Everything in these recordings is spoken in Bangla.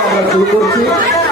আমরা শুরু করছি।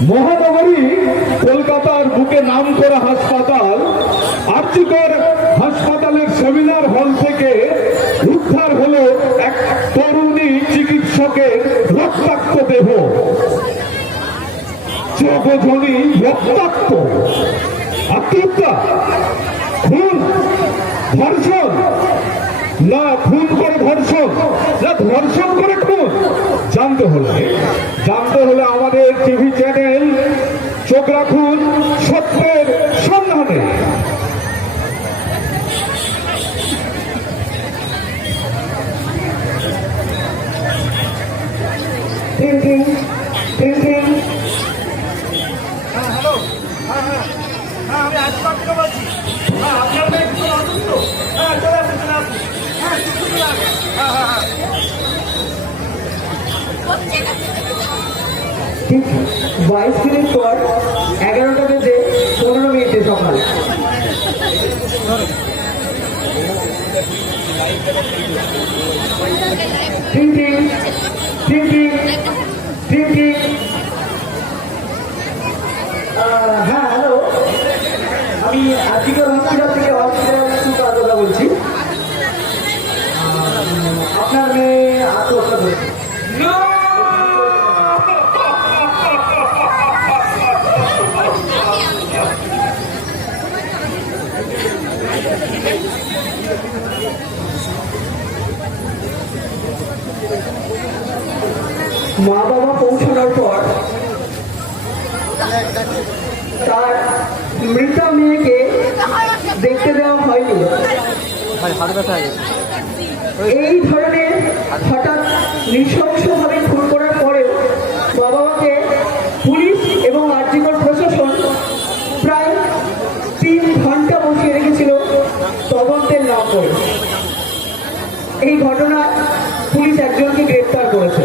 মহানগরী কলকাতার বুকে নাম করা হাসপাতাল আর্থিকর হাসপাতালের সেমিনার হল থেকে উদ্ধার হল এক তরুণী চিকিৎসকের রক্তাক্ত দেহ। চোখজনী রক্তাক্ত। আত্মহত্যা। খুন, ধর্ষণ। না খুন করে ধর্ষণ, না ধর্ষণ করে খুন। জানতে হলে জানতে হলে আমাদের টিভি চ্যানেল, চোখ রাখুন, সত্যের সন্ধানে। Cindy মা বাবা পৌঁছানোর পর তার মৃত মেয়েকে দেখতে দেওয়া হয়নি। এই ধরনের হঠাৎ নৃশংসভাবে খুন করার পরেও মা বাবাকে পুলিশ এবং আর্যিকর প্রশাসন প্রায় তিন ঘণ্টা বসিয়ে রেখেছিল তদন্তের নাম করে। এই ঘটনায় পুলিশ একজনকে গ্রেপ্তার করেছে।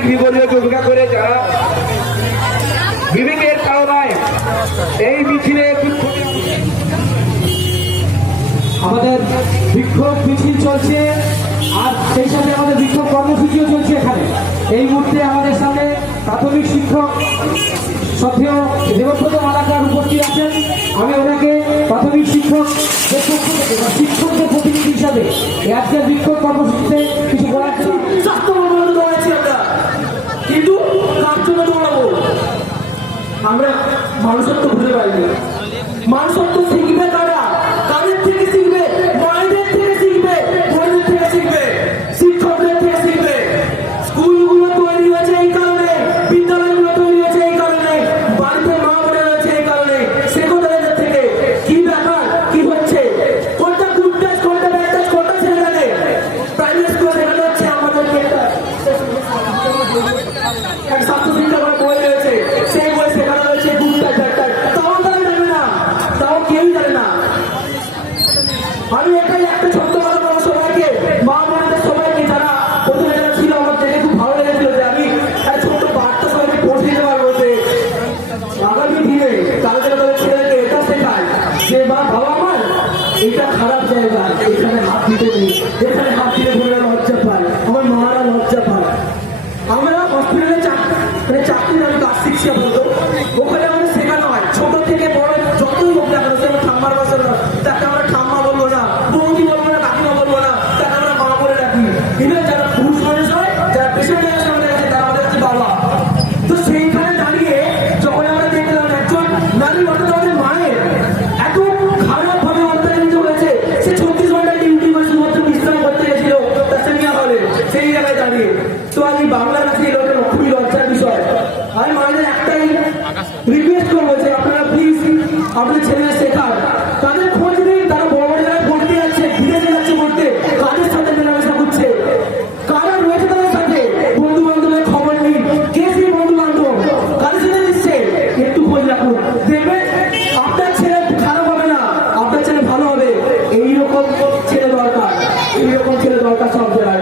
সামাজিক বিপর্যয় উপেক্ষা করে যারা বিবেকের কারণায় এই মিছিলে আমাদের বিক্ষোভ মিছিল চলছে, আর সেই সাথে আমাদের বিক্ষোভ কর্মসূচিও চলছে এখানে। এই মুহূর্তে আমাদের সামনে প্রাথমিক শিক্ষক সত্ত্বেও দেবব্রত মালাকার উপস্থিত আছেন। আমি ওনাকে প্রাথমিক শিক্ষক শিক্ষকদের প্রতিনিধি হিসাবে আজকের বিক্ষোভ কর্মসূচিতে কিছু বলার জন্য কিন্তু কার জন্য দৌড়াবো আমরা মানুষের তো ভুলে পাইনি মানুষের ভালো হবে। এইরকম ছেলে দরকার। এইরকম ছেলে দরকার সব জেলায়।